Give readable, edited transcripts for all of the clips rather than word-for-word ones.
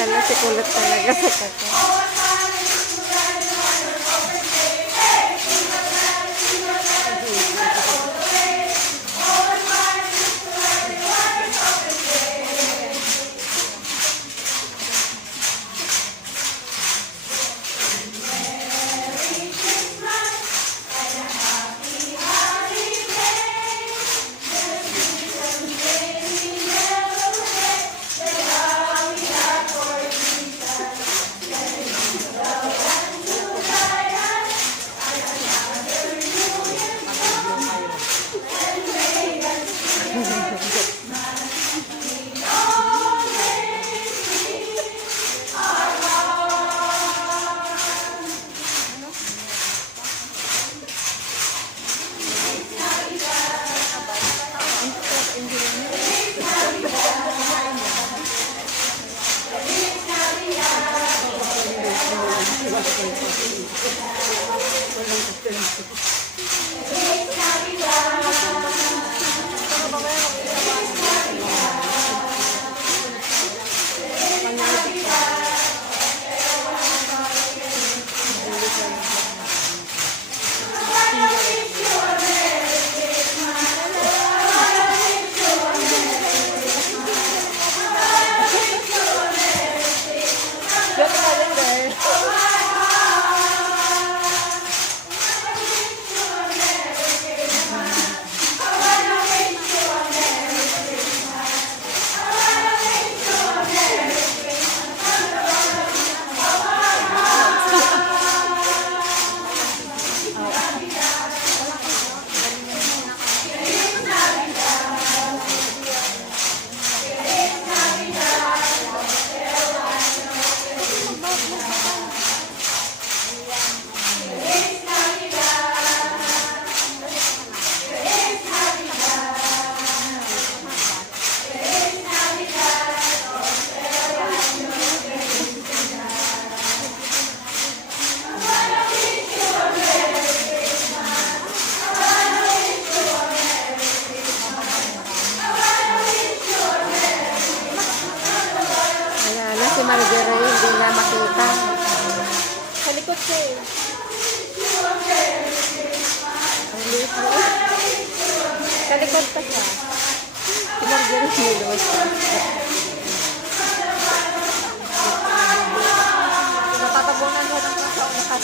Kala si kulot talaga sa kaka. Si Marjorie hindi na makita. Sa likod ko eh. Ang liit mo. Sa likod pa siya. Si Marjorie nilunod pa. Natatabunan mo ng sa unakat.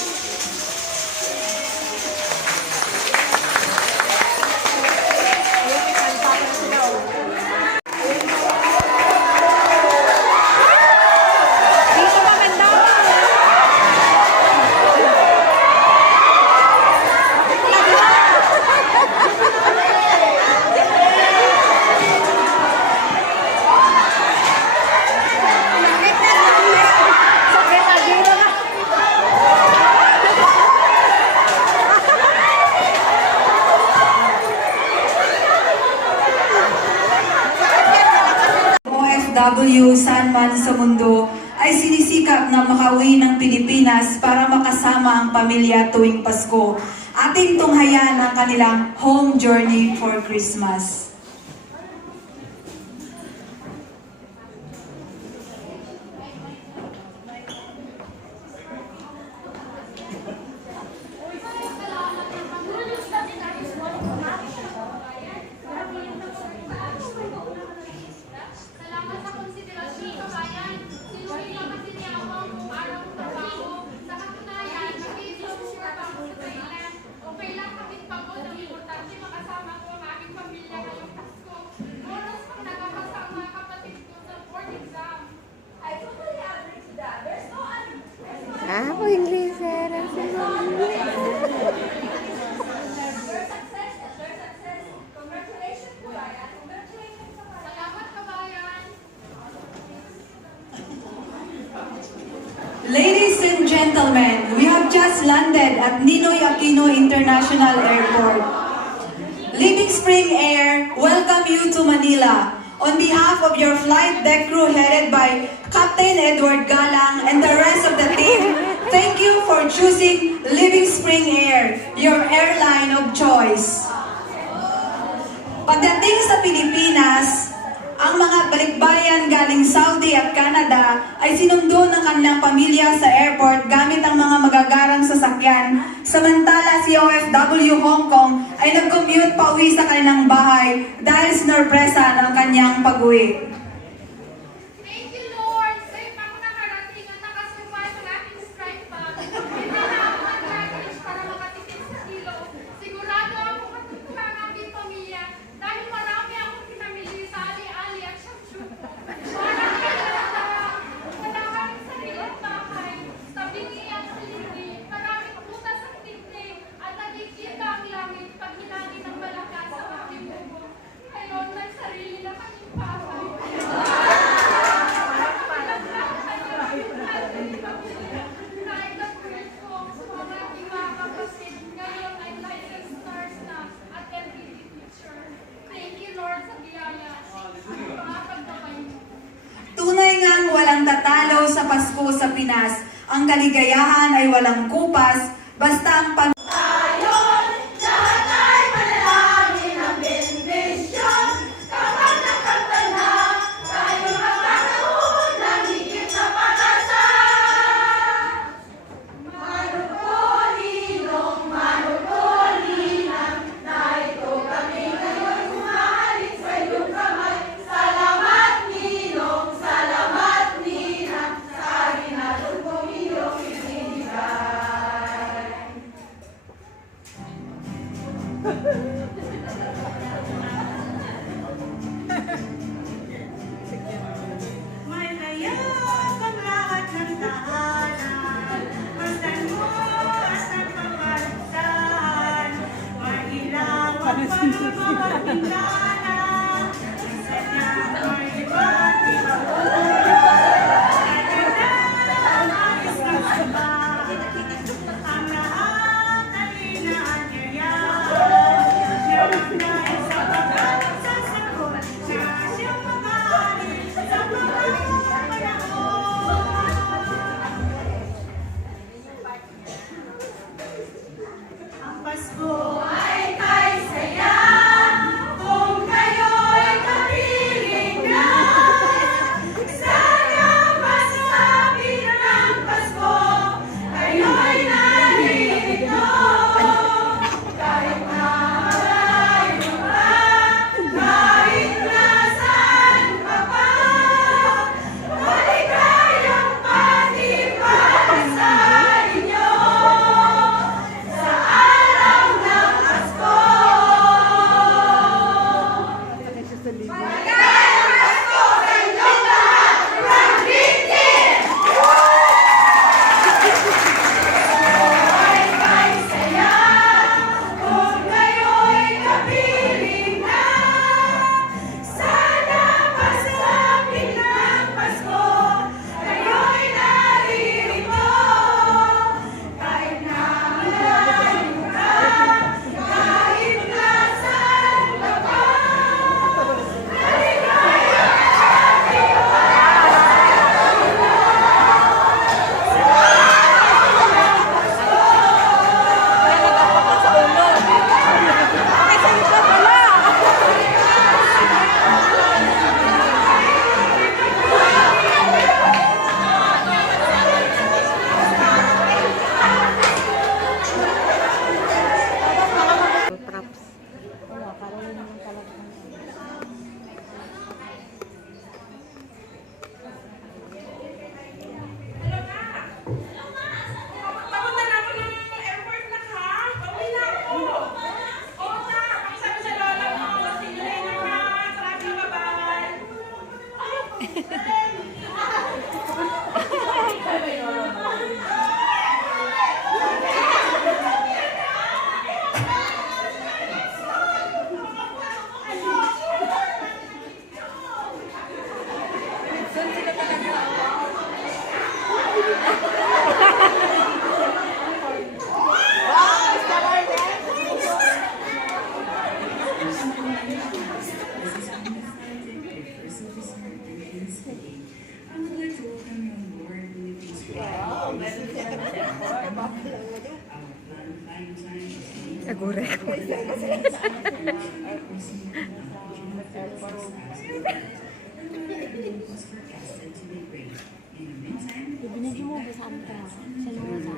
OFW saan man sa mundo ay sinisikap na makauwi ng Pilipinas para makasama ang pamilya tuwing Pasko. Ating tunghayan ang kanilang home journey for Christmas. Ako English, sir. Ladies and gentlemen, we have just landed at Ninoy Aquino International Airport. Living Spring Air, welcome you to Manila. On behalf of your flight deck crew headed by Captain Edward Galang and the rest of the team, thank you for choosing Living Spring Air, your airline of choice. Pagdating sa Pilipinas, Ang mga balikbayan galing Saudi at Canada ay sinundo ng kanilang pamilya sa airport gamit ang mga magagarang sasakyan. Samantala si OFW Hong Kong ay nag-commute pa uwi sa kanilang bahay dahil sinorpresa ng kanyang pag-uwi. Thank you, Lord. Safe ako nakarating at nakasurvive ang ating strike bag. Hindi na ako mag-package para makatipid sa kilo. Sigurado ako matutuwa ang ating pamilya dahil marami akong pinamili sa ali-ali at syup-syup. Wala kaming sariling bahay. Tabingi ang silindi. Maraming putas ang tingting at nagkikita ang langit pag hinangin ng malakas sa aking bubong. Ngayon, may sarili na kaming bahay. Kahit na-praise ko sa mga aking mga kapatid, ngayon ay licensed nurse na at LPD teacher. Thank you, Lord, sa biyaya. Mga pagkabay mo. Tunay ngang walang tatalo sa Pasko sa Pinas. Ang kaligayahan ay walang kupas, basta ang Malaya ang lahat ng tahanan, masdan mo at ang pagkaligtahan, mailaw ang mga pindana, sadyang may iba't ibang at ang ayos ng samba, ang lahat ay inaanyayahan, nagay sa pagkakasasakot na siyang mag-aari sa mga ang Pasko ay kay saya kung kayo'y kapiling na. Sana masabi ng Pasko, kayo'y narito. Kahit na malayo pa, kahit nasaan ka pa, maligayang patibay sa inyo. Sa araw ng Pasko. Maligayang Pasko sa inyong lahat. From Britain! Ay kay saya kung kayo'y kapiling na. Sana pasapit ng Pasko, kayo'y naririto. Kahit na malayo ka, kahit nasaan ka pa, Props. Wala, parang yun naman talaga. Papunta na ako ng airport na ka. Pauwi na ako. Oo na. Ang sabi sa lola mo, sige na ka. Sarap na babay. Agure ko. Ibinigyo mo ba saan ka? Saan mo na?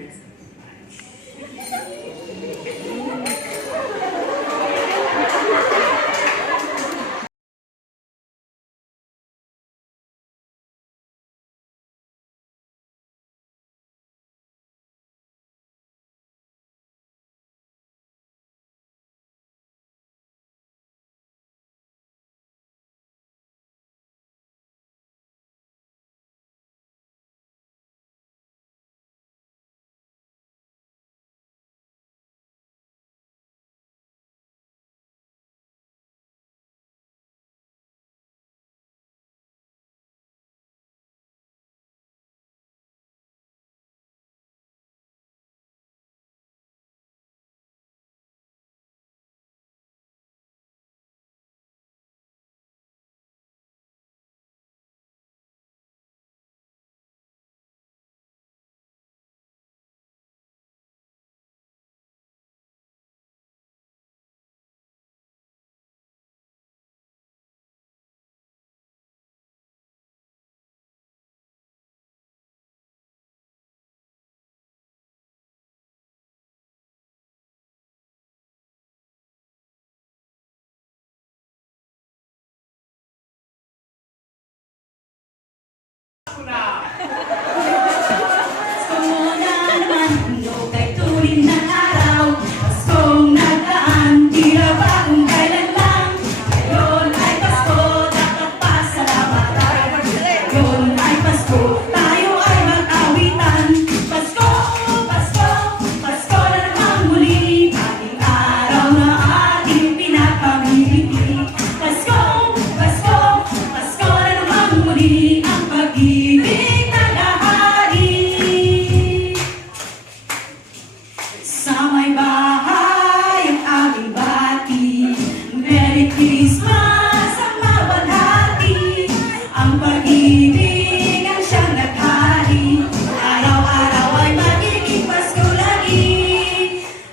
Sa may bahay ang aming bati. Merry Christmas ang mabagati. Ang pag-ibig ang siyang naghari. Araw-araw ay magiging Pasko lagi.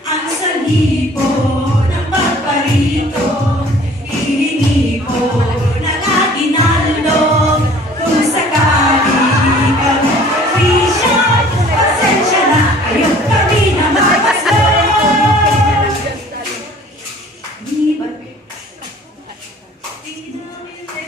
Ang sanhipo ng pagparito, hihingi ko ng aginaldo. Kung sakali kami Christian, pasensya na kayo, kami na mapasko.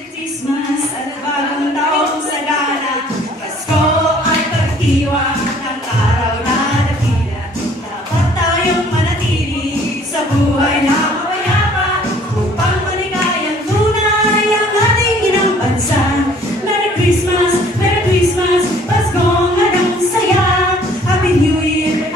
Christmas at bagong taong sagana. Pasko ay pagdiwang ng araw na dakila. Dapat tayong manatili sa buhay na mapayapa upang maligayang tunay ang ating inang bansa. Merry Christmas, Paskong hadang saya. Happy New Year,